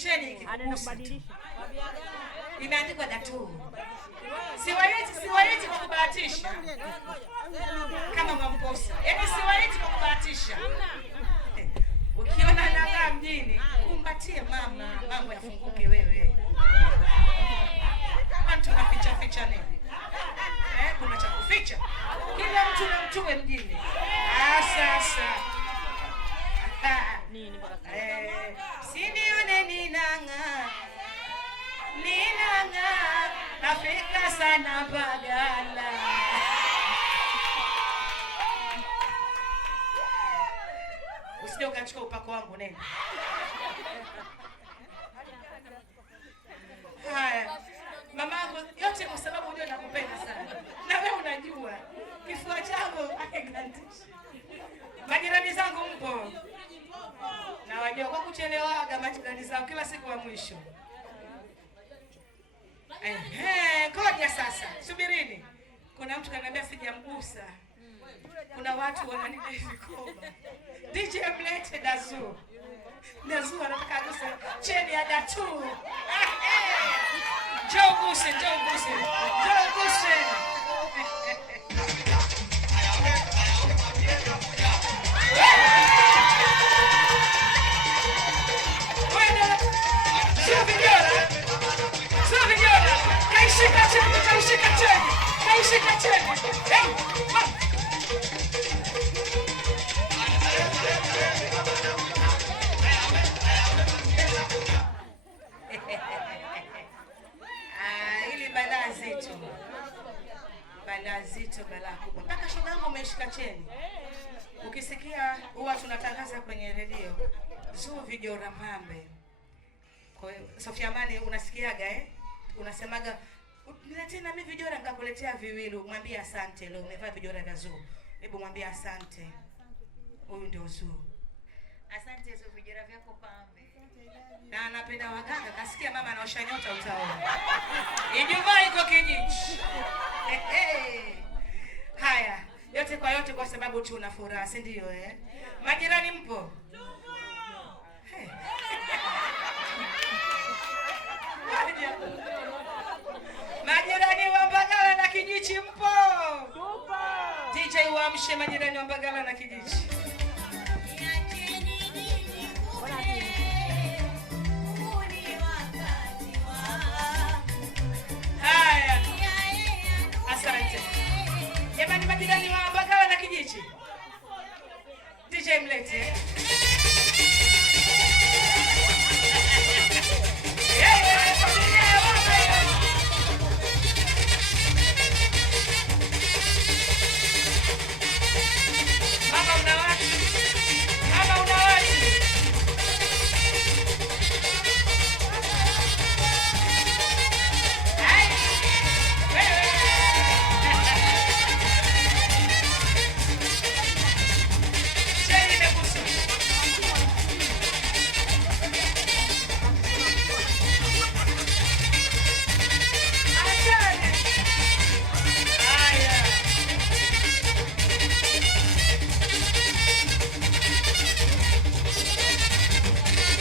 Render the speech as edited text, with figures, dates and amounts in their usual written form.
kicheni ikikugusa tu. Imeandikwa datu. Siwaiti kwa kubahatisha. Kama mwamposa. Yaani siwaiti kwa kubahatisha. Ukiona nakaa mjini, kumbatie mama, mambo yafunguke wewe. Watu wanaficha nini? Kuna cha kuficha. Kila mtu na mtume mjini. Sasa. Sinione ninanga. Nafika sana Bagala. Usije ukachukua upako wangu nenda. Haya. Mamangu yote kwa sababu unajua nakupenda sana. Na wewe unajua kifua changu akigandisha. Majirani zangu mpo. Na wajua kwa kuchelewaga majirani zangu kila siku ya mwisho. Koja sasa. Subirini. Kuna mtu kananiambia sijamgusa. Kuna watu wananidai vikoba. DJ mlete Dazu. Dazu anataka aguse cheni ya datu. Njoo guse. Kaishika cheni. Balaa kubwa. Mpaka shogangu umeshika cheni. Ukisikia huwa tunatangaza kwenye redio Zuu Vijora Mpambe. Kwa hiyo Sofia Amani unasikiaga unasemaga niletee na mimi vijora nikakuletea viwili. Mwambie asante leo umevaa vijora vya Zuu. Hebu mwambie asante. Huyu ndio Zuu. Asante Zuu vijora vyako Pambe. Na anapenda waganga. Kasikia mama anaosha nyota utaona. Ijumaa iko kijiji. Haya, yote kwa yote kwa sababu tu una furaha, si ndio Majirani mpo? Majirani wa Mbagala na Kijichi mpo? DJ waamshe majirani wa Mbagala.